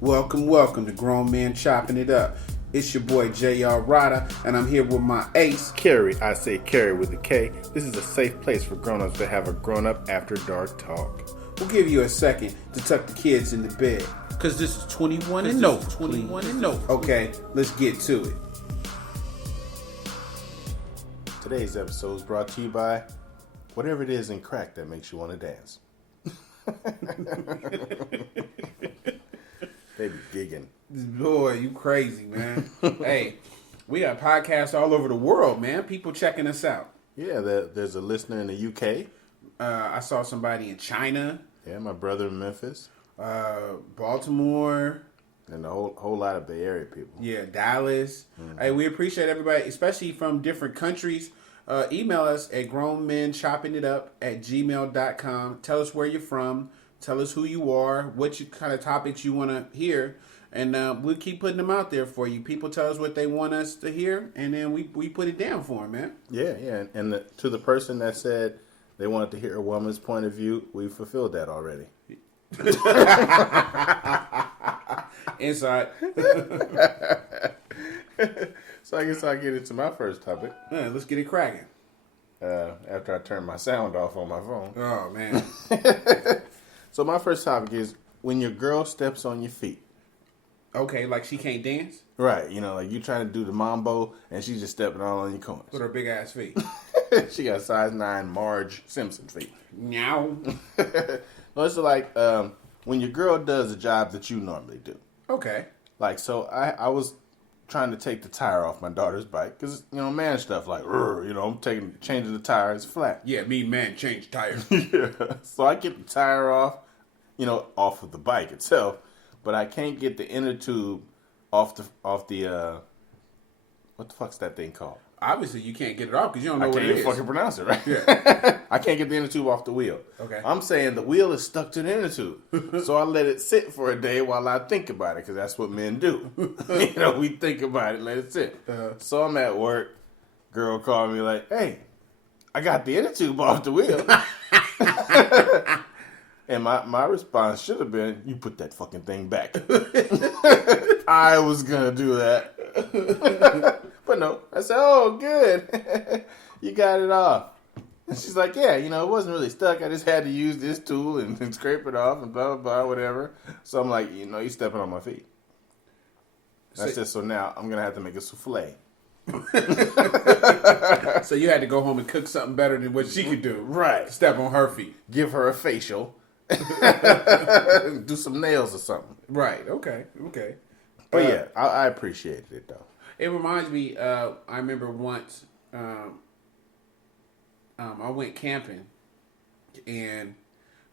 Welcome to Grown Men Chopping It Up. It's your boy J.R. Rydha, and I'm here with my ace, Kerry. I say Kerry with a K. This is a safe place for grown-ups to have a grown-up after dark talk. We'll give you a second to tuck the kids into bed, because this is 21 and no. 21 and no. Okay, let's get to it. Today's episode is brought to you by whatever it is in crack that makes you want to dance. They be gigging. Boy, you crazy, man. Hey, we got podcasts all over the world, man. People checking us out. Yeah, there's a listener in the UK. I saw somebody in China. Yeah, my brother in Memphis. Baltimore. And a whole lot of Bay Area people. Yeah, Dallas. Mm-hmm. Hey, we appreciate everybody, especially from different countries. Email us at grownmenchoppingitup@gmail.com. Tell us where you're from. Tell us who you are, what kind of topics you want to hear, and we'll keep putting them out there for you. People tell us what they want us to hear, and then we put it down for them, man. Yeah. And to the person that said they wanted to hear a woman's point of view, we fulfilled that already. Inside. So I guess I'll get into my first topic. Man, let's get it cracking. After I turn my sound off on my phone. Oh, man. So my first topic is when your girl steps on your feet. Okay, like she can't dance? Right, like you trying to do the mambo and she's just stepping all on your corners. With her big ass feet. She got size 9 Marge Simpson feet. Meow. No, it's like when your girl does the job that you normally do. Okay. Like, so I was trying to take the tire off my daughter's bike because, man stuff like, I'm changing the tire, it's flat. Yeah, man, change tires. Yeah. So I get the tire off, off of the bike itself, but I can't get the inner tube off the what the fuck's that thing called? Obviously, you can't get it off because you don't know what it is. I can't even fucking pronounce it, right? Yeah. I can't get the inner tube off the wheel. Okay. I'm saying the wheel is stuck to the inner tube. So I let it sit for a day while I think about it because that's what men do. We think about it, let it sit. So I'm at work. Girl called me like, hey, I got the inner tube off the wheel. And my response should have been, you put that fucking thing back. I was going to do that. But no, I said, oh, good. You got it off. And she's like, yeah, it wasn't really stuck. I just had to use this tool and scrape it off and blah, blah, blah, whatever. So I'm like, you're stepping on my feet. I said, so now I'm going to have to make a souffle. So you had to go home and cook something better than what she could do. Right. Step on her feet. Give her a facial. Do some nails or something. Right. Okay. But yeah, I appreciated it though. It reminds me. I remember once I went camping, and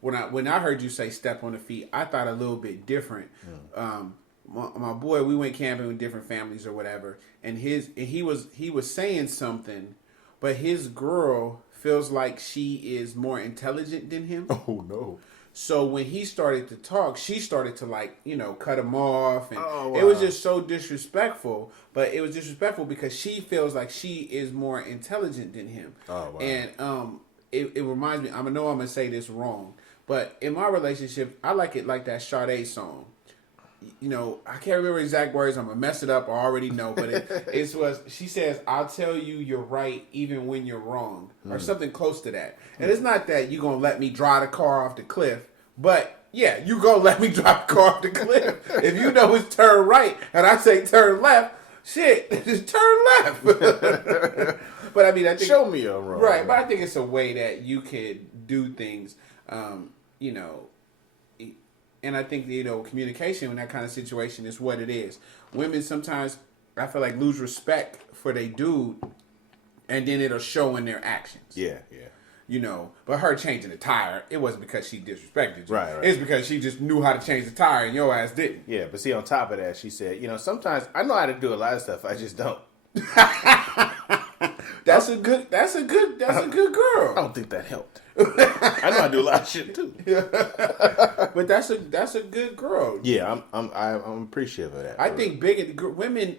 when I heard you say step on the feet, I thought a little bit different. My boy, we went camping with different families or whatever, and he was saying something, but his girl feels like she is more intelligent than him. Oh no. So when he started to talk, she started to cut him off, and wow. It was just so disrespectful. But it was disrespectful because she feels like she is more intelligent than him. Oh wow! And it reminds me. I know I'm gonna say this wrong, but in my relationship, I like it like that Sade song. I can't remember exact words. I'm gonna mess it up. I already know, but it was. She says, "I'll tell you you're right even when you're wrong," or something close to that. And it's not that you're gonna let me drive the car off the cliff, but yeah, you gonna let me drive the car off the cliff. If you know it's turn right and I say turn left, shit, just turn left. But I mean, I think show me a wrong. Right, but I think it's a way that you could do things. And I think, communication in that kind of situation is what it is. Women sometimes, I feel like, lose respect for their dude, and then it'll show in their actions. Yeah. But her changing the tire, it wasn't because she disrespected you. Right. It's because she just knew how to change the tire, and your ass didn't. Yeah, but see, on top of that, she said, sometimes I know how to do a lot of stuff, I just don't. That's a good girl. I don't think that helped. I know I do a lot of shit too. But that's a good girl. Yeah, I'm appreciative of that. I think women,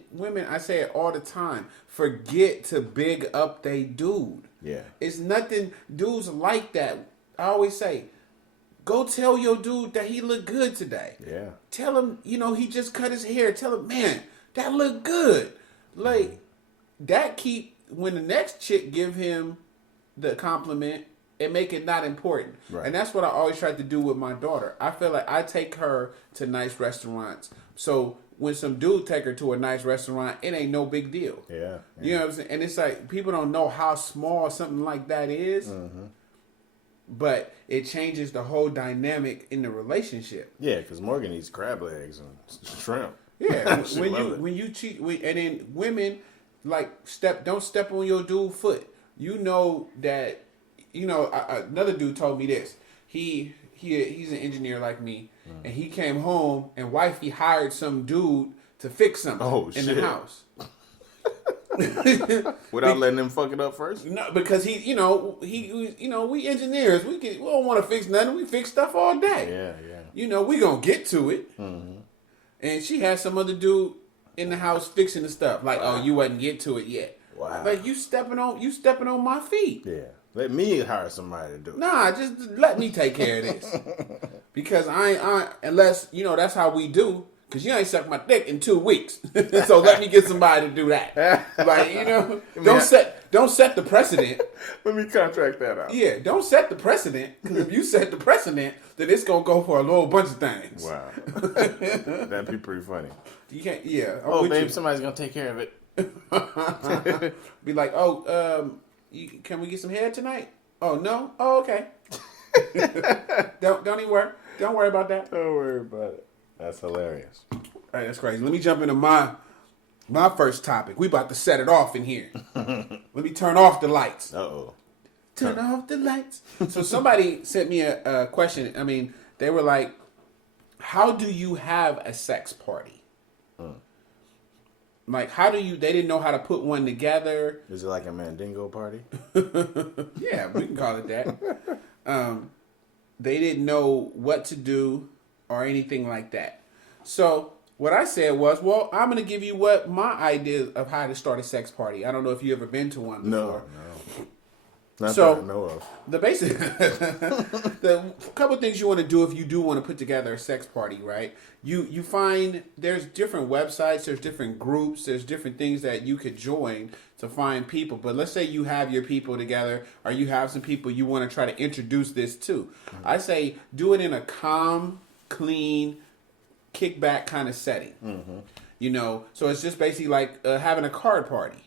I say it all the time, forget to big up they dude. Yeah. It's nothing, dudes like that. I always say, Go tell your dude that he look good today. Yeah. Tell him, he just cut his hair. Tell him, man, that look good. Like, that when the next chick give him the compliment, it make it not important. Right. And that's what I always try to do with my daughter. I feel like I take her to nice restaurants. So when some dude take her to a nice restaurant, it ain't no big deal. Yeah. You know what I'm saying? And it's like, people don't know how small something like that is. But it changes the whole dynamic in the relationship. Yeah, because Morgan eats crab legs and shrimp. Yeah, when you cheat, and then women like don't step on your dude's foot. You know that. Another dude told me this. He's an engineer like me, and he came home and wifey hired some dude to fix something in the house. Without letting him fuck it up first? No, because we engineers, we don't want to fix nothing. We fix stuff all day. Yeah. We gonna get to it. And she had some other dude in the house fixing the stuff. Like, wow. Oh, you wasn't get to it yet. Wow. Like you stepping on my feet. Yeah. Let me hire somebody to do it. Nah, just let me take care of this. Because I unless that's how we do. Because you ain't sucked my dick in 2 weeks. So let me get somebody to do that. Like, don't set the precedent. Let me contract that out. Yeah, don't set the precedent. Because if you set the precedent, then it's going to go for a whole bunch of things. Wow. That'd be pretty funny. You can't, yeah. Oh, babe, somebody's going to take care of it. Be like, can we get some head tonight? Oh, no? Oh, okay. Don't even worry. Don't worry about that. Don't worry about it. That's hilarious. All right, that's crazy. Let me jump into my first topic. We about to set it off in here. Let me turn off the lights. Uh-oh. Turn off the lights. So somebody sent me a question. I mean, they were like, how do you have a sex party? Like, they didn't know how to put one together. Is it like a Mandingo party? Yeah, we can call it that. They didn't know what to do or anything like that. So what I said was, well, I'm going to give you what my idea of how to start a sex party. I don't know if you ever been to one before. No. Not that I know of. The basic, the couple things you want to do if you do want to put together a sex party, right? You find there's different websites, there's different groups, there's different things that you could join to find people. But let's say you have your people together, or you have some people you want to try to introduce this to. I say do it in a calm, clean, kickback kind of setting. So it's just basically like having a card party.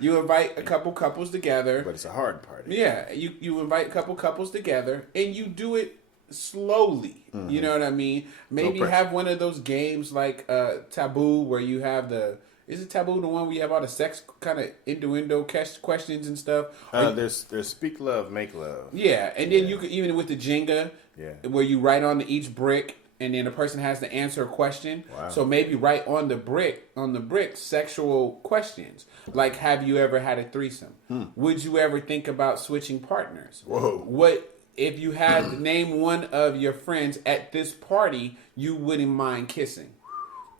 You invite a couple couples together, but it's a hard party. Yeah, you invite a couple couples together, and you do it slowly. You know what I mean? Maybe have one of those games like Taboo, where you have is it Taboo, the one where you have all the sex kind of innuendo questions and stuff? There's Speak Love, Make Love. Yeah, and then you could, even with the Jenga, where you write on each brick, and then the person has to answer a question. Wow. So maybe write on the brick sexual questions. Like, have you ever had a threesome? Would you ever think about switching partners? Whoa. What if you had to name one of your friends at this party you wouldn't mind kissing?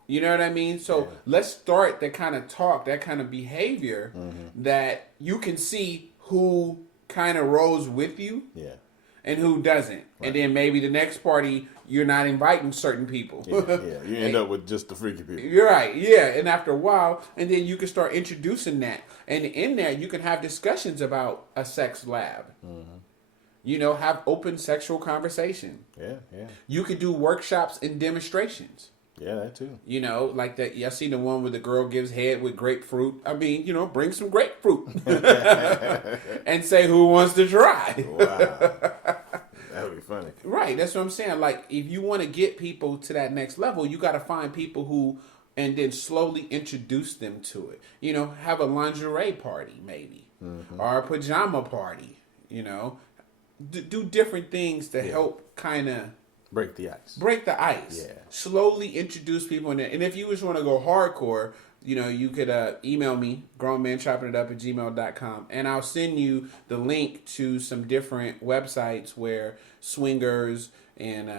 You know what I mean? So let's start that kind of talk, that kind of behavior that you can see who kind of rolls with you. Yeah. And who doesn't. Right. And then maybe the next party, you're not inviting certain people. Yeah. You end up with just the freaky people. You're right, yeah. And after a while, and then you can start introducing that. And in that, you can have discussions about a sex lab. Have open sexual conversation. Yeah. You could do workshops and demonstrations. Yeah, that too. Like that. I seen the one where the girl gives head with grapefruit. I mean, bring some grapefruit and say who wants to try. Wow, that would be funny. Right, that's what I'm saying. Like, if you want to get people to that next level, you got to find people who, and then slowly introduce them to it. Have a lingerie party maybe, or a pajama party. Do different things to help kind of. Break the ice. Yeah. Slowly introduce people in there. And if you just want to go hardcore, you could email me, grownmanchoppingitup@gmail.com, and I'll send you the link to some different websites where swingers and,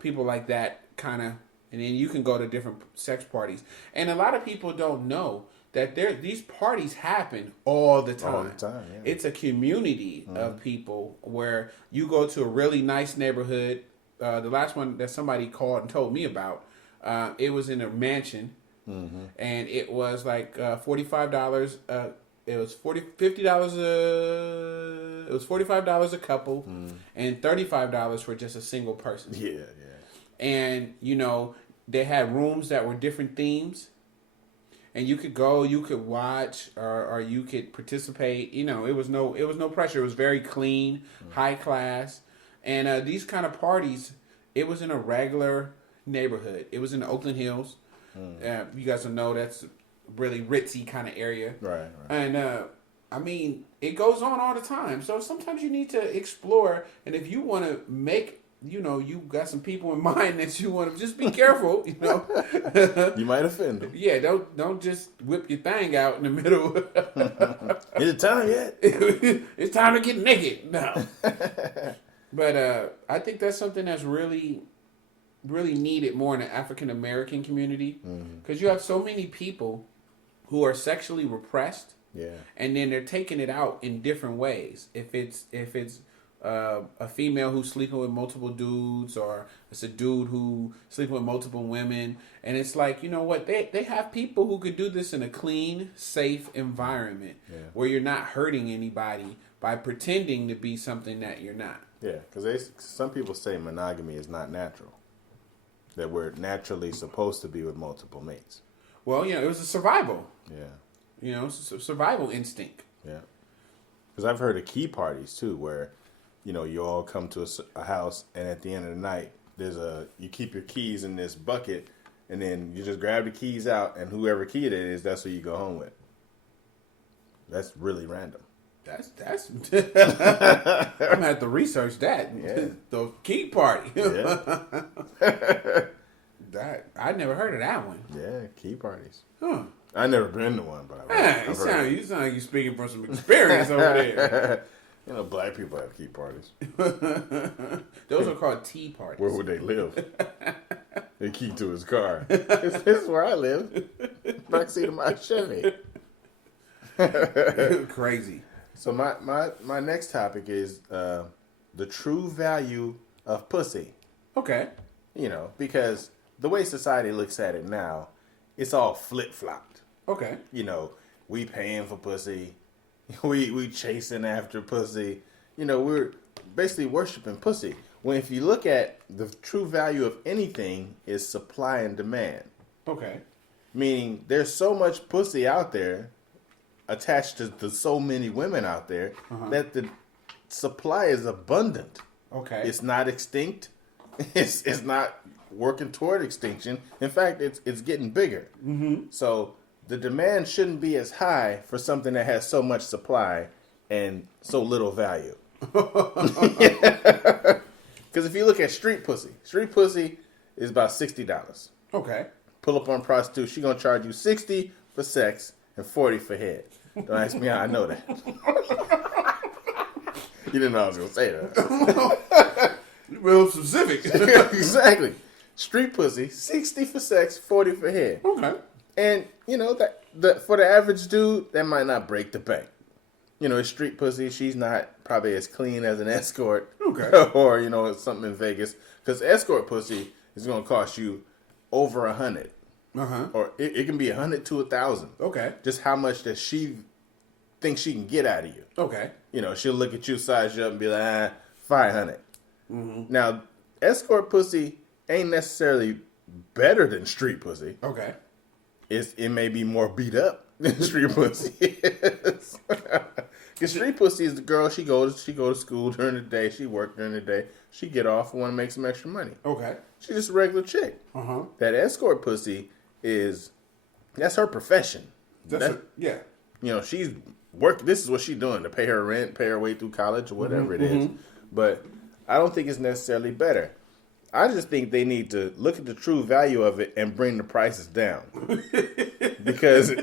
people like that kind of, and then you can go to different sex parties. And a lot of people don't know that these parties happen all the time. All the time, yeah. It's a community of people where you go to a really nice neighborhood. The last one that somebody called and told me about, it was in a mansion, and it was like $45. It was $50. It was $45 a couple, and $35 for just a single person. Yeah. And they had rooms that were different themes, and you could go, you could watch, or you could participate. It was no pressure. It was very clean, high class, and these kind of parties. It was in a regular neighborhood. It was in the Oakland Hills. You guys will know that's really ritzy kind of area. Right. And I mean, it goes on all the time. So sometimes you need to explore, and if you want to make, you got some people in mind that you want to, just be careful. You might offend them. Yeah, don't just whip your thing out in the middle. Is it time yet? It's time to get naked. No. But I think that's something that's really, really needed more in the African American community, because you have so many people who are sexually repressed, and then they're taking it out in different ways. If it's a female who's sleeping with multiple dudes, or it's a dude who sleeping with multiple women, and it's like, you know what, they have people who could do this in a clean, safe environment where you're not hurting anybody by pretending to be something that you're not. Yeah, because some people say monogamy is not natural. That we're naturally supposed to be with multiple mates. Well, it was a survival. Yeah. It's a survival instinct. Yeah. Because I've heard of key parties, too, where, you all come to a house, and at the end of the night, you keep your keys in this bucket, and then you just grab the keys out, and whoever key it is, that's who you go home with. That's really random. That's I'm gonna have to research that. Yeah. The key party. Yeah. That I never heard of that one. Yeah, key parties. Huh. I never been to one, but I've heard you sound like you speaking from some experience over there. Black people have key parties. Those are called tea parties. Where would they live? They key to his car. This is where I live. Backseat of my Chevy. Crazy. So my next topic is the true value of pussy. Okay. Because the way society looks at it now, it's all flip-flopped. Okay. We paying for pussy. We chasing after pussy. We're basically worshiping pussy. When if you look at the true value of anything is supply and demand. Okay. Meaning there's so much pussy out there attached to so many women out there that the supply is abundant. Okay. It's not extinct. It's not working toward extinction. In fact, it's getting bigger. So the demand shouldn't be as high for something that has so much supply and so little value. Because if you look at street pussy is about $60. Okay. Pull up on a prostitute, she gonna charge you $60 for sex and $40 for head. Don't ask me how I know that. You didn't know I was gonna say that. Real specific. Exactly. Street pussy, $60 for sex, $40 for head. Okay. And that for the average dude, that might not break the bank. It's street pussy. She's not probably as clean as an escort. Okay. Or it's something in Vegas, because escort pussy is gonna cost you over $100. Or it can be $100 to $1,000. Okay. Just how much that she thinks she can get out of you. Okay. She'll look at you, size you up, and be like, $500. Now, escort pussy ain't necessarily better than street pussy. Okay. It may be more beat up than street pussy is. Because street pussy is the girl, she goes to school during the day, she work during the day, she get off and want to make some extra money. Okay. She's just a regular chick. That escort pussy that's her profession. Yeah. She's this is what she's doing to pay her rent, pay her way through college or whatever it is. But I don't think it's necessarily better. I just think they need to look at the true value of it and bring the prices down. Because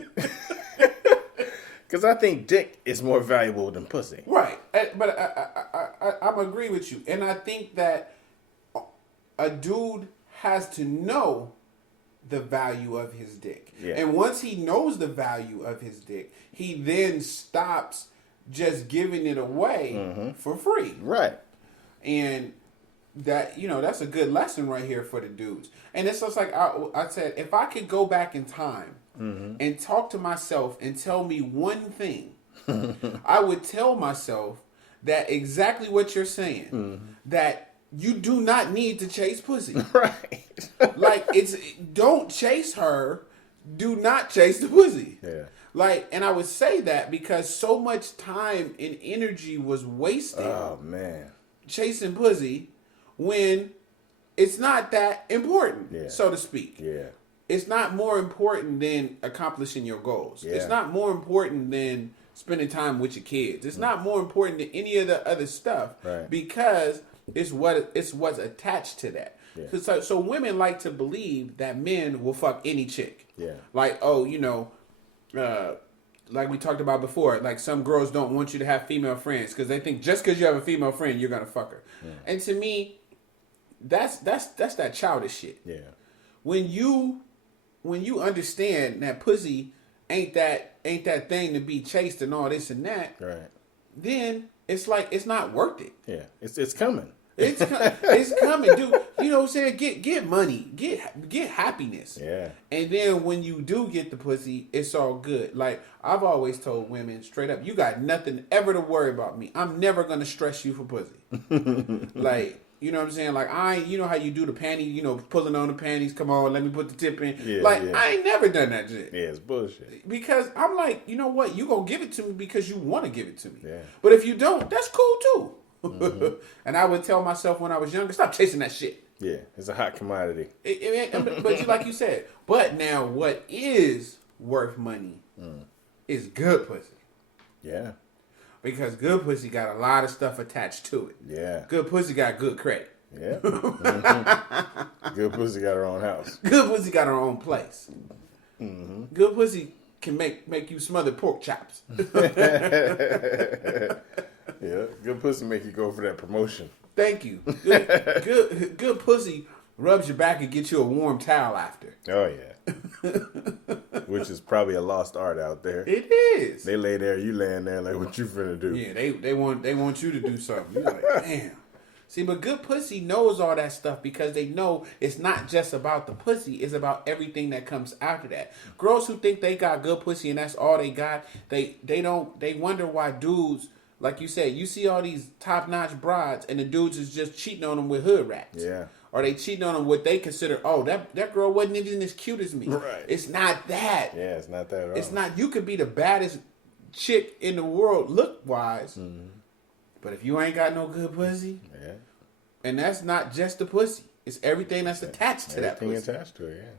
I think dick is more valuable than pussy. Right. But I agree with you. And I think that a dude has to know the value of his dick. Yeah. And once he knows the value of his dick, he then stops just giving it away for free. Right. And that, that's a good lesson right here for the dudes. And it's just like I said, if I could go back in time and talk to myself and tell me one thing, I would tell myself that exactly what you're saying, that you do not need to chase pussy. Right. Like, don't chase her. Do not chase the pussy. Yeah. Like, and I would say that because so much time and energy was wasted. Oh, man. Chasing pussy when it's not that important, so to speak. Yeah. It's not more important than accomplishing your goals. Yeah. It's not more important than spending time with your kids. It's not more important than any of the other stuff, because it's what's attached to that. Yeah. So women like to believe that men will fuck any chick. Yeah. Like, like we talked about before, like some girls don't want you to have female friends because they think just because you have a female friend, you're gonna fuck her. Yeah. And to me, that's that childish shit. Yeah. When you understand that pussy ain't that thing to be chased and all this and that, right? Then it's like it's not worth it. Yeah, it's coming. It's coming, dude. You know what I'm saying? Get money, get happiness. Yeah. And then when you do get the pussy, it's all good. Like I've always told women straight up, you got nothing ever to worry about me. I'm never gonna stress you for pussy. Like, you know what I'm saying? Like you know how you do the panty, pulling on the panties. Come on, let me put the tip in. Yeah, I ain't never done that shit. Yeah, it's bullshit. Because I'm like, you know what? You gonna give it to me because you want to give it to me. Yeah. But if you don't, that's cool too. And I would tell myself when I was younger, stop chasing that shit. Yeah, it's a hot commodity. But like you said, but now what is worth money is good pussy. Yeah. Because good pussy got a lot of stuff attached to it. Yeah. Good pussy got good credit. Yeah. Good pussy got her own house. Good pussy got her own place. Good pussy can make you smother pork chops. Yeah, good pussy make you go for that promotion. Thank you. Good pussy rubs your back and gets you a warm towel after. Oh yeah. Which is probably a lost art out there. It is. They lay there, you laying there like, what you finna do? Yeah, they want you to do something. You're like, damn. See, but good pussy knows all that stuff because they know it's not just about the pussy, it's about everything that comes after that. Girls who think they got good pussy and that's all they got, they wonder why dudes, like you said, you see all these top-notch broads and the dudes is just cheating on them with hood rats. Yeah. Or they cheating on them what they consider, that girl wasn't even as cute as me. Right. It's not that. Yeah, it's not that at all. It's not, you could be the baddest chick in the world look-wise, but if you ain't got no good pussy, and that's not just the pussy, it's everything that's attached to that pussy. Everything attached to it, yeah.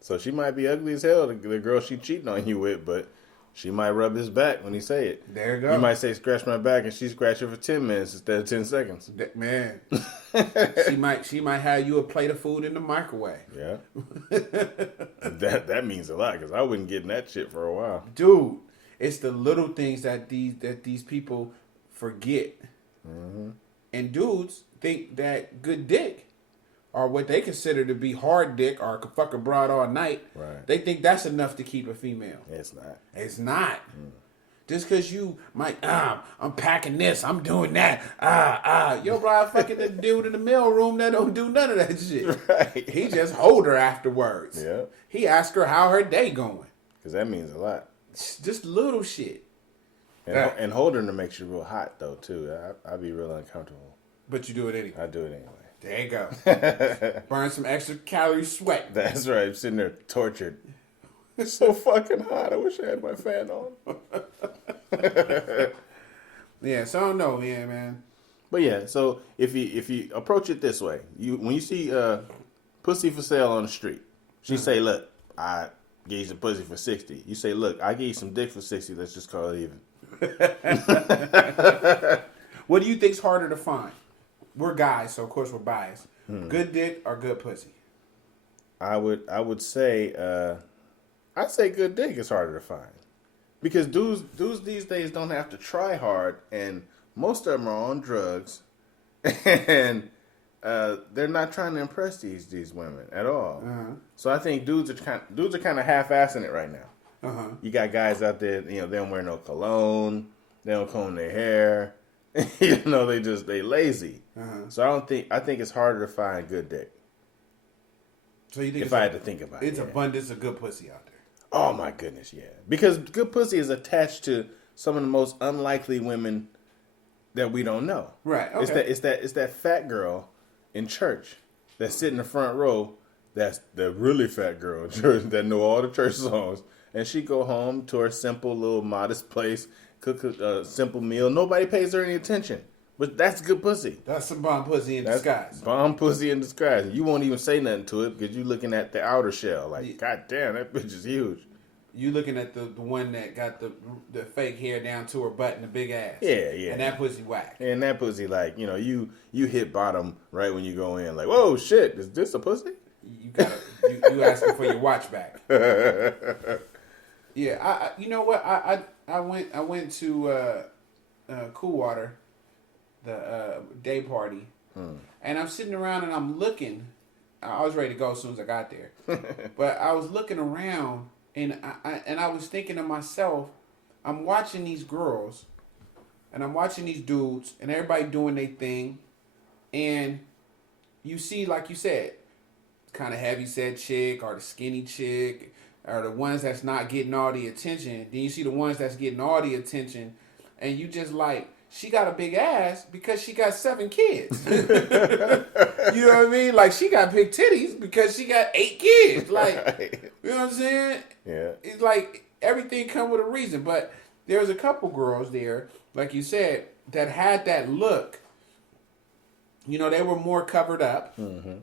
So she might be ugly as hell, the girl she cheating on you with, but she might rub his back when he say it. There you go. You might say, scratch my back, and she scratch it for 10 minutes instead of 10 seconds. Man. she might have you a plate of food in the microwave. Yeah. that means a lot, because I wasn't getting that shit for a while. Dude, it's the little things that these people forget. And dudes think that good dick, or what they consider to be hard dick, or could fuck a broad all night. Right. They think that's enough to keep a female. It's not. It's not. Just because you might, I'm packing this, I'm doing that, Yo, bro, fucking the dude in the mailroom that don't do none of that shit. Right. He just hold her afterwards. Yeah. He asked her how her day going. Because that means a lot. Just little shit. And holding her makes you real hot, though, too. I'd be real uncomfortable. But you do it anyway. I do it anyway. There you go. Burn some extra calorie sweat. That's right. I'm sitting there tortured. It's so fucking hot. I wish I had my fan on. Yeah, so I don't know, yeah, man. But yeah, so if you approach it this way, when you see pussy for sale on the street, she say, "Look, I gave you some pussy for 60." You say, "Look, I gave you some dick for 60. Let's just call it even." What do you think's harder to find? We're guys, so of course we're biased. Good dick or good pussy? I would say I'd say good dick is harder to find. Because dudes these days don't have to try hard, and most of them are on drugs, and they're not trying to impress these women at all. Uh-huh. So I think dudes are kind of half-assing it right now. Uh-huh. You got guys out there, they don't wear no cologne, they don't comb their hair, they lazy. Uh-huh. So I think it's harder to find good dick. So you think if I had to think about it, it's abundance of good pussy out there? Oh my goodness, yeah. Because good pussy is attached to some of the most unlikely women that we don't know. Right. Okay. It's that fat girl in church that sit in the front row. That's the really fat girl in church that know all the church songs, and she go home to her simple little modest place, cook a simple meal. Nobody pays her any attention. But that's good pussy. That's some bomb pussy in disguise. Bomb pussy in disguise. You won't even say nothing to it because you're looking at the outer shell. Like, God damn, that bitch is huge. You looking at the one that got the fake hair down to her butt and the big ass. Yeah. And that pussy whack. And that pussy, like, you hit bottom right when you go in. Like, whoa, shit, is this a pussy? You asking for your watch back. Yeah, you know what? I went to Cool Water, the day party, and I'm sitting around and I'm looking. I was ready to go as soon as I got there, but I was looking around and I was thinking to myself, I'm watching these girls, and I'm watching these dudes, and everybody doing their thing, and you see, like you said, kind of heavy set chick or the skinny chick or the ones that's not getting all the attention. Then you see the ones that's getting all the attention, and you just like, she got a big ass because she got 7 kids. You know what I mean? Like, she got big titties because she got 8 kids. Like, you know what I'm saying? Yeah. It's like everything come with a reason. But there's a couple girls there, like you said, that had that look. You know, they were more covered up. Mm-hmm.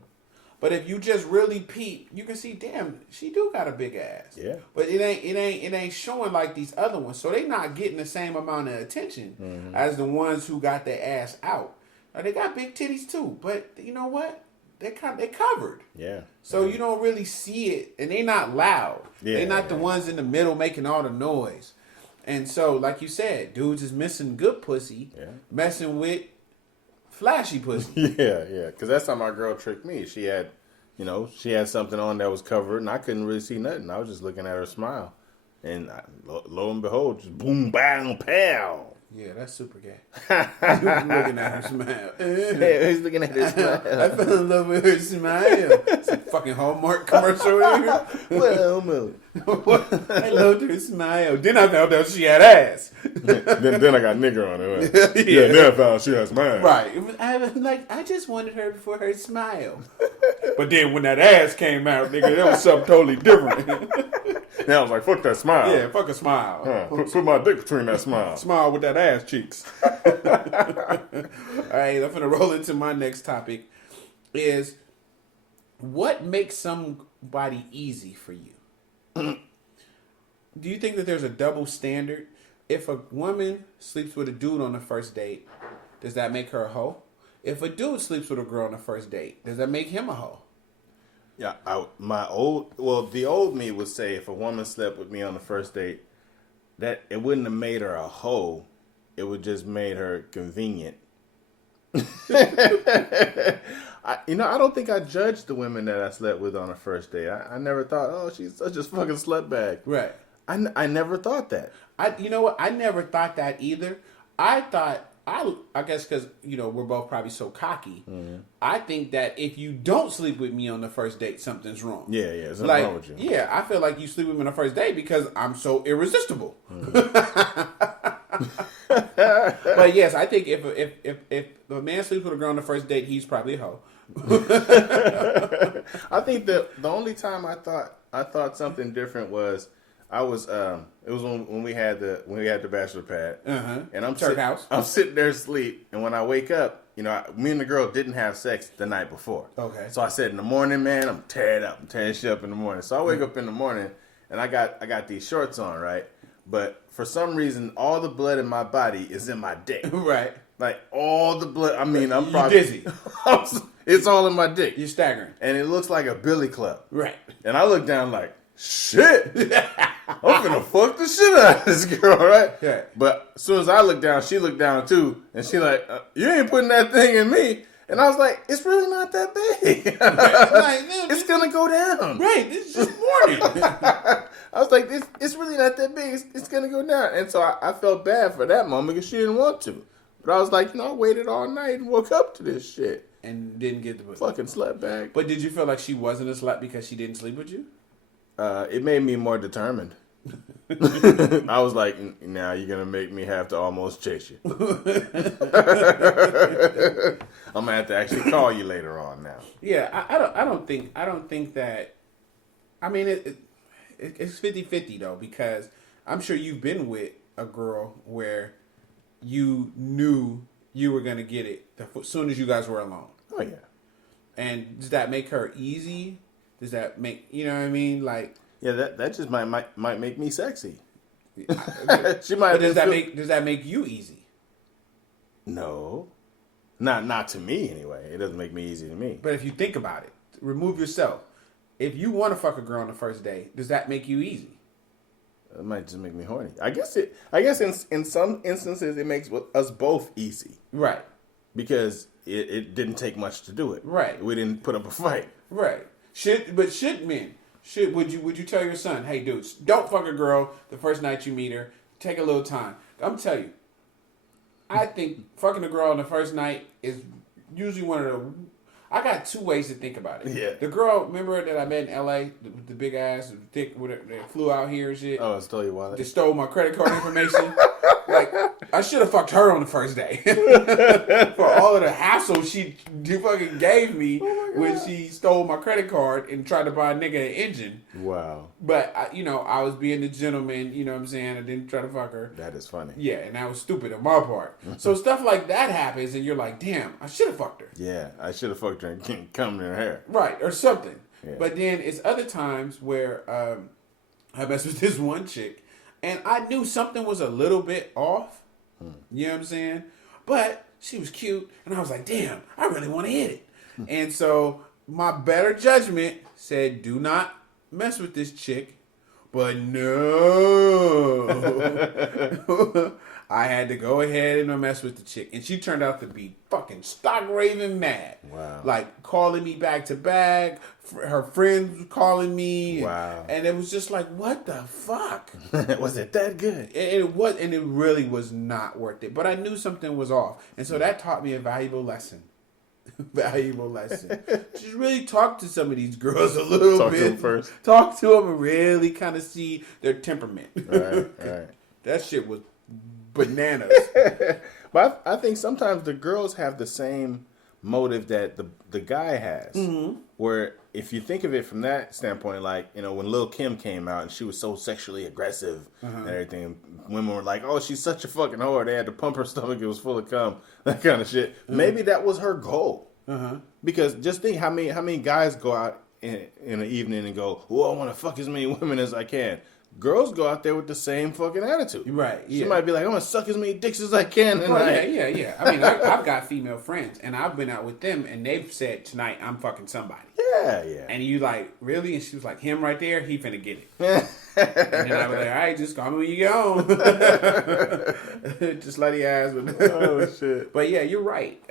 But if you just really peep, you can see, damn, she do got a big ass. Yeah. But it ain't showing like these other ones. So they not getting the same amount of attention as the ones who got their ass out. Now, they got big titties too, but you know what? They covered. Yeah. So you don't really see it, and they not loud. Yeah, They're not the ones in the middle making all the noise. And so, like you said, dudes is missing good pussy, messing with flashy pussy. Yeah. Because that's how my girl tricked me. She had something on that was covered, and I couldn't really see nothing. I was just looking at her smile. And lo and behold, just boom, bang, pow. Yeah, that's super gay. Looking at her smile. Yeah, he's looking at her smile. I fell in love with her smile. It's a fucking Hallmark commercial in here. Well, I loved her smile. Then I found out she had ass. then I got nigger on her. Yeah, then I found out she had smile. Right. I just wanted her for her smile. But then when that ass came out, nigga, that was something totally different. Now I was like, fuck that smile. Yeah, fuck a smile. Put my dick between that smile. Smile with that ass cheeks. All right, I'm going to roll into my next topic. Is what makes somebody easy for you? Do you think that there's a double standard? If a woman sleeps with a dude on the first date, does that make her a hoe? If a dude sleeps with a girl on the first date, does that make him a hoe? Yeah, the old me would say if a woman slept with me on the first date, that it wouldn't have made her a hoe. It would just made her convenient. I don't think I judged the women that I slept with on the first date. I never thought, oh, she's such a fucking slutbag. Right. I never thought that. You know what? I never thought that either. I thought, I guess because, we're both probably so cocky. Mm-hmm. I think that if you don't sleep with me on the first date, something's wrong. Yeah, something's wrong with you. Yeah, I feel like you sleep with me on the first date because I'm so irresistible. Mm-hmm. But yes, I think if a man sleeps with a girl on the first date, he's probably a hoe. I think the only time I thought something different was it was when we had the bachelor pad, and I'm sitting there asleep, and when I wake up, me and the girl didn't have sex the night before. Okay. So I said in the morning, man, I'm tearing shit up in the morning. So I wake up in the morning, and I got these shorts on, right? But for some reason, all the blood in my body is in my dick. Right. Like all the blood. I mean, I'm You're probably dizzy. It's all in my dick. You're staggering, and it looks like a billy club. Right. And I look down like, shit. I'm finna fuck the shit out of this girl, right? Yeah. But as soon as I look down, she looked down too, and she like, you ain't putting that thing in me. And I was like, it's really not that big. Like, It's going to go down. Right, this is just morning. I was like, it's really not that big. It's going to go down. And so I felt bad for that moment because she didn't want to. But I was like, I waited all night and woke up to this shit. And didn't get the fucking slept back. But did you feel like she wasn't a slut because she didn't sleep with you? It made me more determined. I was like, now you're gonna make me have to almost chase you. I'm gonna have to actually call you later on now. Yeah, I don't think that. I mean, it's 50-50 though, because I'm sure you've been with a girl where you knew you were gonna get it as soon as you guys were alone. Oh yeah. And does that make her easy? Does that make, you know what I mean? Like, yeah, that just might make me sexy. She might. But does that make you easy? No, not to me anyway. It doesn't make me easy to me. But if you think about it, remove yourself. If you want to fuck a girl on the first day, does that make you easy? It might just make me horny. I guess in some instances it makes us both easy. Right. Because it didn't take much to do it. Right. We didn't put up a fight. Right. Should men? Would you tell your son, hey dudes, don't fuck a girl the first night you meet her. Take a little time. I'm telling you, I think fucking a girl on the first night is usually one of the. I got two ways to think about it. Yeah. The girl, remember that I met in L.A., the big ass, the thick, that flew out here and shit. Oh, stole your wallet. They stole my credit card information. Like, I should have fucked her on the first day. For all of the hassle she fucking gave me when she stole my credit card and tried to buy a nigga an engine. Wow. But, I was being the gentleman, you know what I'm saying? I didn't try to fuck her. That is funny. Yeah, and that was stupid on my part. So stuff like that happens and you're like, damn, I should have fucked her. Yeah, I should have fucked her and come in her hair. Right, or something. Yeah. But then it's other times where I messed with this one chick and I knew something was a little bit off. You know what I'm saying? But she was cute and I was like, damn, I really want to hit it. And so my better judgment said, do not mess with this chick. But no. I had to go ahead and mess with the chick. And she turned out to be fucking stock raving mad. Wow. Like calling me back to back. Her friends was calling me. Wow. And it was just like, what the fuck? Was it that good? It was, and it really was not worth it. But I knew something was off. And so that taught me a valuable lesson. Just really talk to some of these girls a little Talk bit. to them first. Talk to them and really kind of see their temperament. Right. That shit was bananas. But I think sometimes the girls have the same motive that the guy has. Mm-hmm. Where if you think of it from that standpoint, like, when Lil' Kim came out and she was so sexually aggressive and everything, women were like, oh, she's such a fucking whore. They had to pump her stomach. It was full of cum. That kind of shit. Mm-hmm. Maybe that was her goal. Because just think how many guys go out in an evening and go, oh, I want to fuck as many women as I can. Girls go out there with the same fucking attitude. Right. Yeah. She might be like, I'm going to suck as many dicks as I can tonight. Yeah. I mean, I've got female friends, and I've been out with them, and they've said, tonight, I'm fucking somebody. Yeah. And you like, really? And she was like, him right there, he finna get it. And then I was like, all right, just call me when you get home. Just let the ass. Oh, shit. But yeah, you're right.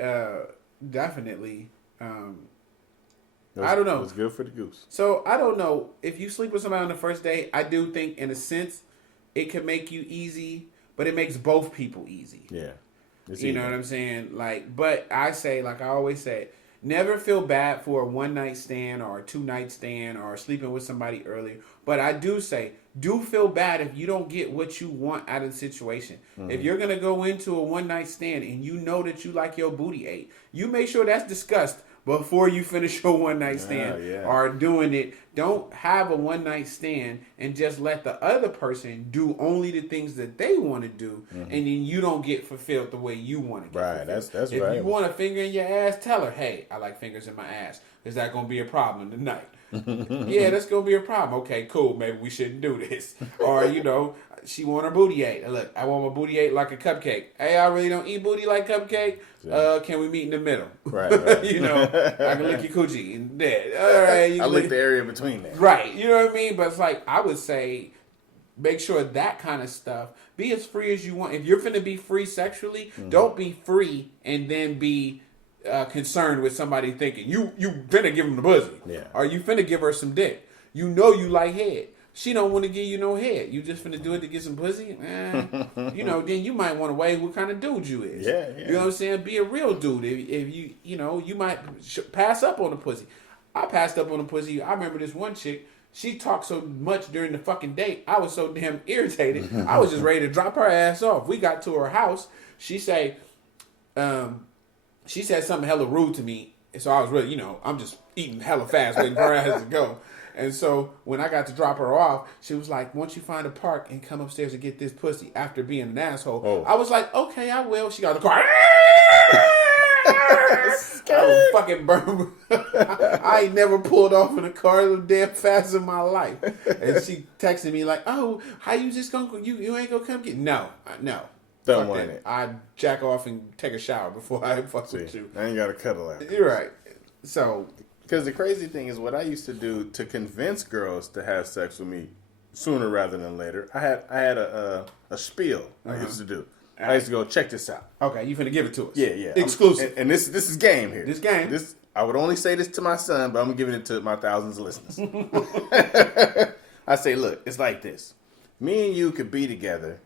Definitely. I don't know. It was good for the goose. So, I don't know. If you sleep with somebody on the first day, I do think, in a sense, it could make you easy, but it makes both people easy. Yeah. You know what I'm saying? Like, but I say, like I always say, never feel bad for a one-night stand or a two-night stand or sleeping with somebody earlier. But I do say, do feel bad if you don't get what you want out of the situation. Mm-hmm. If you're going to go into a one-night stand and you know that you like your booty ate, you make sure that's discussed before you finish your one-night stand or doing it. Don't have a one-night stand and just let the other person do only the things that they want to do, and then you don't get fulfilled the way you want to get fulfilled. That's if right. If you want a finger in your ass, tell her, hey, I like fingers in my ass. Is that going to be a problem tonight? Yeah, that's going to be a problem. Okay, cool. Maybe we shouldn't do this. Or, she want her booty ate. Look, I want my booty ate like a cupcake. Hey, I really don't eat booty like cupcake. Can we meet in the middle? Right. I can lick your coochie and dead. All right. I lick the area between there. Right. You know what I mean? But it's like, I would say, make sure that kind of stuff, be as free as you want. If you're finna be free sexually, don't be free and then be concerned with somebody thinking you finna give him the pussy, Yeah. or you finna give her some dick. You know you like head. She don't want to give you no head. You just finna do it to get some pussy. Then you might want to weigh what kind of dude you is. Yeah. You know what I'm saying? Be a real dude. If you might pass up on the pussy. I passed up on the pussy. I remember this one chick. She talked so much during the fucking date. I was so damn irritated. I was just ready to drop her ass off. We got to her house. She said something hella rude to me. And so I was really, I'm just eating hella fast, waiting for her ass to go. And so when I got to drop her off, she was like, "Once you find a park and come upstairs and get this pussy," after being an asshole. Oh. I was like, "Okay, I will." She got in the car. I was fucking burned. I ain't never pulled off in a car so damn fast in my life. And she texted me like, "Oh, how you just gonna you ain't gonna come get?" No. Don't want it. I jack off and take a shower before I fuck with you. I ain't got to cuddle after. You're right. So, because the crazy thing is, what I used to do to convince girls to have sex with me sooner rather than later, I had a spiel I used to do. I used to go, check this out. Okay, you finna give it to us. Yeah. Exclusive. And this is game here. This game. I would only say this to my son, but I'm giving it to my thousands of listeners. I say, look, it's like this. Me and you could be together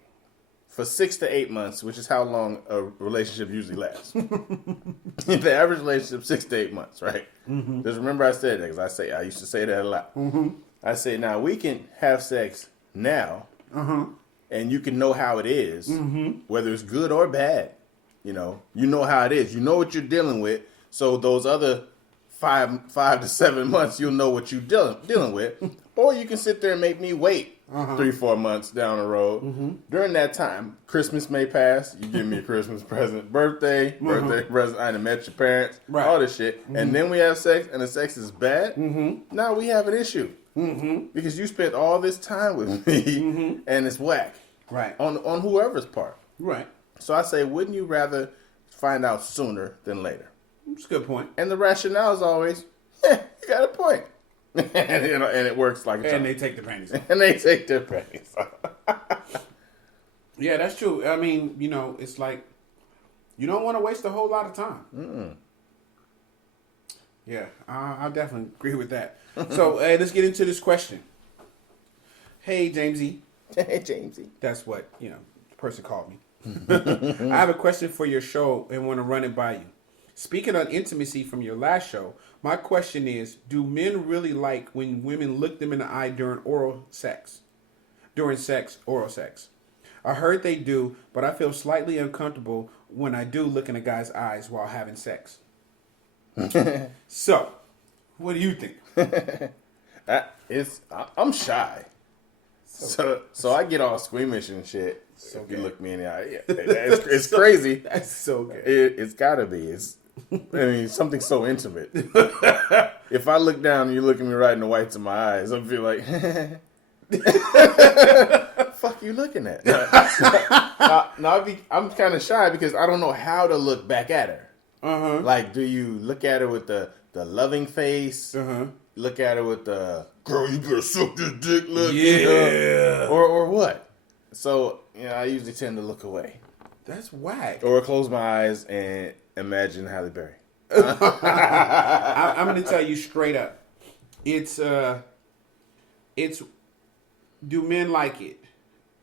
for 6 to 8 months, which is how long a relationship usually lasts. The average relationship, 6 to 8 months, right? Mm-hmm. Just remember I said that, because I used to say that a lot. Mm-hmm. I say, now we can have sex now, and you can know how it is, whether it's good or bad. You know how it is. You know what you're dealing with. So those other 5 to 7 months, you'll know what you're dealing with. Or you can sit there and make me wait 3-4 months down the road. Mm-hmm. During that time, Christmas may pass. You give me a Christmas present. Birthday present. I done met your parents. Right. All this shit. Mm-hmm. And then we have sex, and the sex is bad. Mm-hmm. Now we have an issue. Mm-hmm. Because you spent all this time with me, and it's whack. Right. On whoever's part. Right. So I say, wouldn't you rather find out sooner than later? That's a good point. And the rationale is always, you got a point. and it works like a charm. And they take the panties off. And they take their panties off. Yeah, that's true. I mean, it's like, you don't want to waste a whole lot of time. Mm-mm. Yeah, I definitely agree with that. So, let's get into this question. Hey, Jamesy. Hey, Jamesy. That's what, the person called me. I have a question for your show and want to run it by you. Speaking of intimacy from your last show, my question is, do men really like when women look them in the eye during oral sex? Oral sex. I heard they do, but I feel slightly uncomfortable when I do look in a guy's eyes while having sex. So, what do you think? I'm shy. So I get all squeamish and shit. So if you look me in the eye, it's crazy. That's so good. It's gotta be. Something so intimate. If I look down and you look at me right in the whites of my eyes, I'll feel like, fuck you looking at? I'm kind of shy because I don't know how to look back at her. Uh-huh. Like, do you look at her with the loving face? Uh-huh. Look at her with the, girl, you better suck this dick look? Yeah. Or what? So, I usually tend to look away. That's whack. Or close my eyes and imagine Halle Berry. I'm going to tell you straight up. It's do men like it?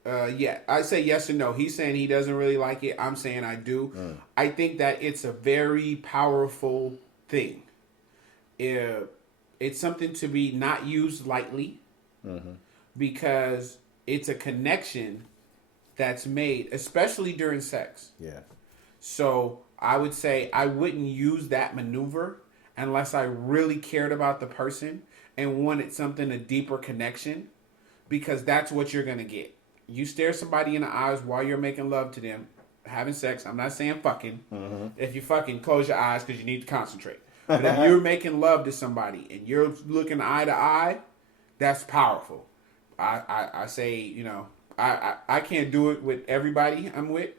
Yeah, I say yes and no. He's saying he doesn't really like it. I'm saying I do. I think that it's a very powerful thing. It's something to be not used lightly because it's a connection that's made, especially during sex. Yeah. So I would say I wouldn't use that maneuver unless I really cared about the person and wanted a deeper connection, because that's what you're going to get. You stare somebody in the eyes while you're making love to them, having sex. I'm not saying fucking. Mm-hmm. If you fucking, close your eyes because you need to concentrate. But if you're making love to somebody and you're looking eye to eye, that's powerful. I say, I can't do it with everybody I'm with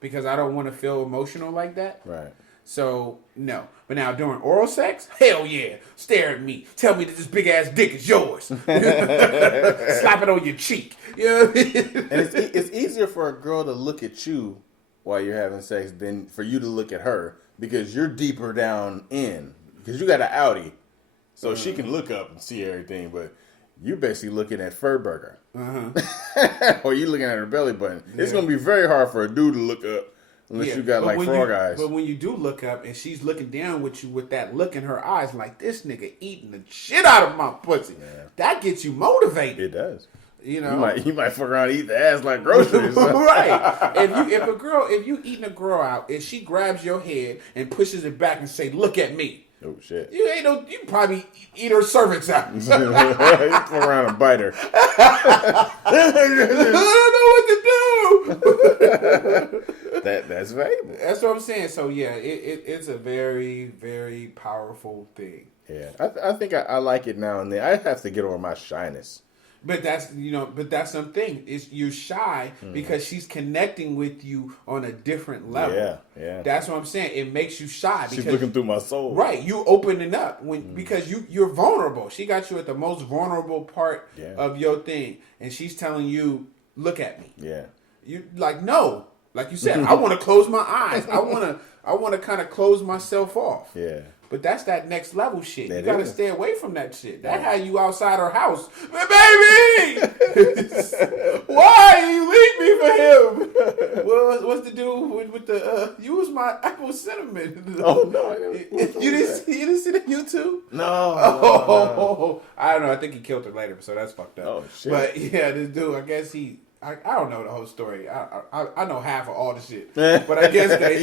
because I don't want to feel emotional like that. Right. So, no. But now, during oral sex, hell yeah. Stare at me. Tell me that this big-ass dick is yours. Slap it on your cheek. You know what I mean? And it's easier for a girl to look at you while you're having sex than for you to look at her because you're deeper down in. Because you got an outie. So she can look up and see everything, but you're basically looking at fur burger. Or you looking at her belly button. Yeah. It's going to be very hard for a dude to look up unless you got like frog eyes. But when you do look up and she's looking down with you with that look in her eyes, like this nigga eating the shit out of my pussy, that gets you motivated. It does. You know, you might fuck around and eat the ass like groceries. Right. If you eating a girl out and she grabs your head and pushes it back and say, "Look at me." Oh shit! You probably eat her cervix out. You fuck around and bite her. I don't know what to do. That's valuable. That's what I'm saying. So yeah, it's a very, very powerful thing. Yeah, I think I like it now and then. I have to get over my shyness. But that's something. It's you're shy because she's connecting with you on a different level. Yeah. That's what I'm saying. It makes you shy. She's looking through my soul. Right. You opening up because you're vulnerable. She got you at the most vulnerable part of your thing, and she's telling you, "Look at me." Yeah. You like no, like you said. I want to close my eyes. I want to kind of close myself off. Yeah. But that's that next level shit. You gotta stay away from that shit. That had you outside her house. Baby! Why you leave me for him? Well, what's the dude with the you was my apple cinnamon. Oh no. You didn't see the YouTube? No. No. I don't know. I think he killed her later, so that's fucked up. Oh shit. But yeah, this dude, I guess I don't know the whole story. I know half of all the shit, but I guess that I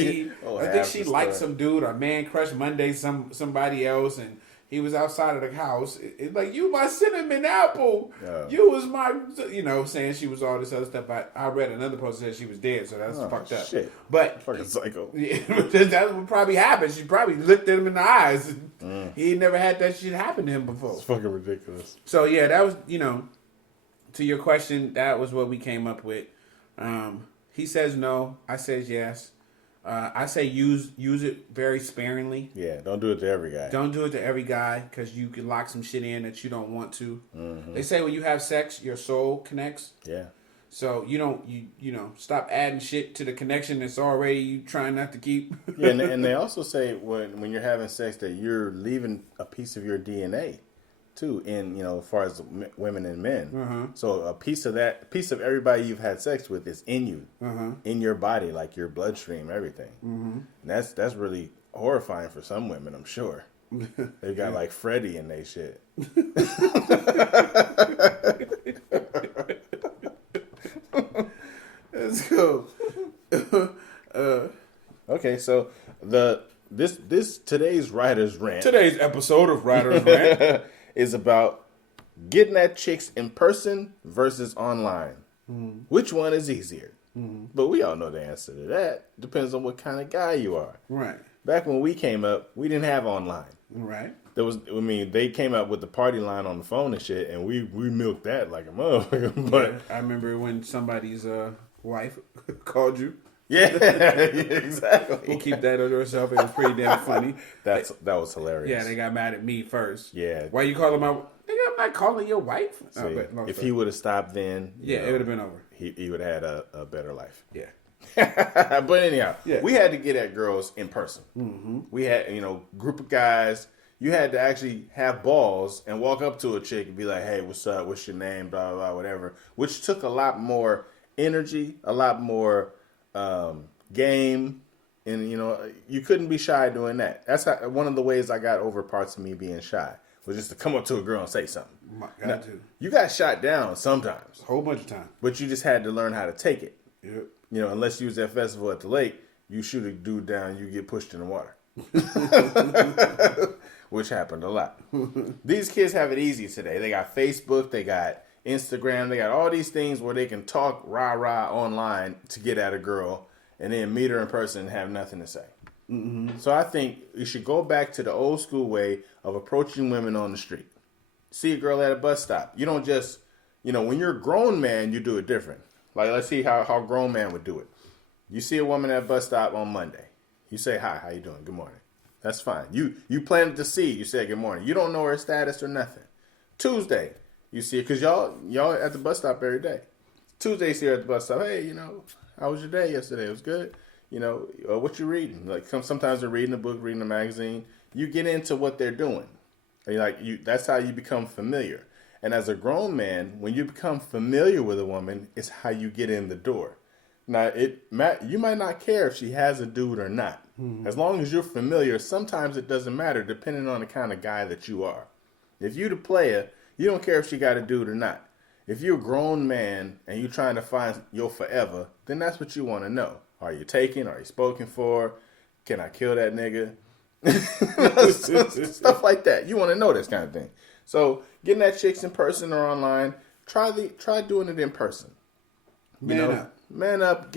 think she liked some dude or man crush Monday somebody else, and he was outside of the house. It's like you my cinnamon apple, you was my saying she was all this other stuff. I read another post that said she was dead, so that's fucked up. Shit. But fucking psycho. Yeah, that's what probably happened. She probably looked at him in the eyes. He never had that shit happen to him before. It's fucking ridiculous. So yeah, that was to your question, that was what we came up with. He says no. I says yes. I say use it very sparingly. Yeah, don't do it to every guy. Don't do it to every guy because you can lock some shit in that you don't want to. They say when you have sex, your soul connects. Yeah. So you stop adding shit to the connection that's already you trying not to keep. Yeah, and they also say when you're having sex that you're leaving a piece of your DNA. Too, in as far as women and men, so a piece of everybody you've had sex with is in you, in your body, like your bloodstream, everything. And that's really horrifying for some women, I'm sure. They've got like Freddy in they shit. Let's go. Okay, so today's writer's rant. Today's episode of Writer's Rant is about getting at chicks in person versus online. Which one is easier? But we all know the answer to that. Depends on what kind of guy you are. Right. Back when we came up, we didn't have online. Right. They came up with the party line on the phone and shit, and we milked that like a motherfucker. But yeah, I remember when somebody's wife called you. Yeah, exactly. We'll keep that under herself. It was pretty damn funny. That was hilarious. Yeah, they got mad at me first. Yeah. Why you calling my? Nigga, I'm not calling your wife. See, if he would have stopped then, it would have been over. He would have had a better life. Yeah. But anyhow, we had to get at girls in person. We had group of guys. You had to actually have balls and walk up to a chick and be like, "Hey, what's up? What's your name? Blah blah blah, whatever." Which took a lot more energy, a lot more game, and you couldn't be shy doing that. That's one of the ways I got over parts of me being shy was just to come up to a girl and say something. You got shot down sometimes, a whole bunch of time, but you just had to learn how to take it. Yep. Unless you was at festival at the lake, you shoot a dude down, you get pushed in the water, which happened a lot. These kids have it easy today. They got Facebook, they got Instagram, they got all these things where they can talk rah-rah online to get at a girl and then meet her in person and have nothing to say. So I think you should go back to the old school way of approaching women on the street. See a girl at a bus stop. You don't just, when you're a grown man, you do it different. Like, let's see how a grown man would do it. You see a woman at a bus stop on Monday. You say, "Hi, how you doing? Good morning." That's fine. You planted to see. You say good morning. You don't know her status or nothing. Tuesday, you see her, because y'all at the bus stop every day. Tuesday, you see her at the bus stop. "Hey, how was your day yesterday? It was good." what you reading. Like sometimes they're reading a book, reading a magazine. You get into what they're doing. That's how you become familiar. And as a grown man, when you become familiar with a woman, it's how you get in the door. Now, you might not care if she has a dude or not. As long as you're familiar, sometimes it doesn't matter depending on the kind of guy that you are. If you the player, you don't care if she got a dude or not. If you're a grown man and you're trying to find your forever, then that's what you want to know. Are you taken? Are you spoken for? Can I kill that nigga? Stuff like that. You want to know this kind of thing. So getting that chicks in person or online, try doing it in person. Man up,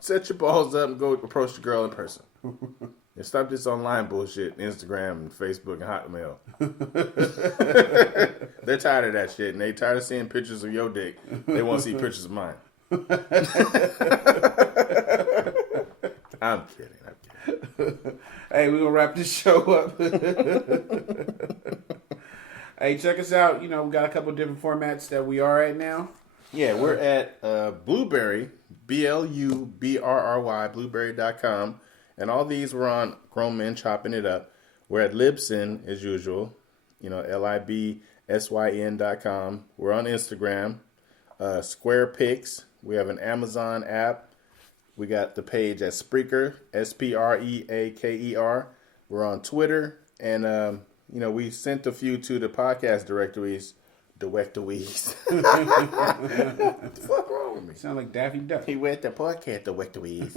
set your balls up and go approach the girl in person. And stop this online bullshit, Instagram and Facebook and Hotmail. They're tired of that shit, and they tired of seeing pictures of your dick. They want to see pictures of mine. I'm kidding. Hey, we're going to wrap this show up. Hey, check us out. We got a couple different formats that we are at now. Yeah, we're at Blueberry, BLUBRRY, blueberry.com. And all these were on Grown Men Chopping It Up. We're at Libsyn, as usual. LIBSYN.com. We're on Instagram. Square Pics. We have an Amazon app. We got the page at Spreaker, SPREAKER. We're on Twitter. And, we sent a few to the podcast directories. What the fuck wrong with me? Sound like Daffy Duck. He went the podcast directories.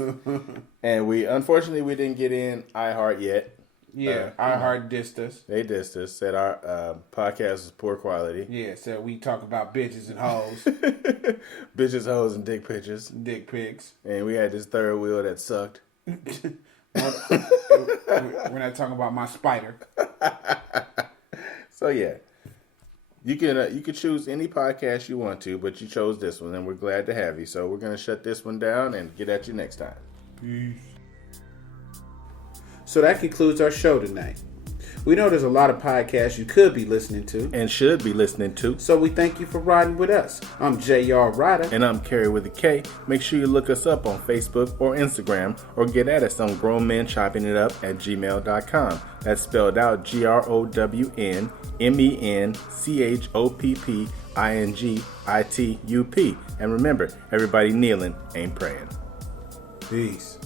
And unfortunately, we didn't get in iHeart yet. Yeah, iHeart dissed us. They dissed us. Said our podcast is poor quality. Yeah, said we talk about bitches and hoes. Bitches, hoes, and dick pictures. Dick pics. And we had this third wheel that sucked. We're not talking about my spider. So, yeah. You can choose any podcast you want to, but you chose this one, and we're glad to have you. So we're going to shut this one down and get at you next time. Peace. So that concludes our show tonight. We know there's a lot of podcasts you could be listening to. And should be listening to. So we thank you for riding with us. I'm J.R. Rydha. And I'm Kerry with a K. Make sure you look us up on Facebook or Instagram, or get at us on grownmenchoppingitup@gmail.com. That's spelled out GROWNMENCHOPPINGITUP. And remember, everybody kneeling ain't praying. Peace.